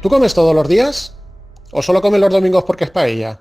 ¿Tú comes todos los días? ¿O solo comes los domingos porque es paella?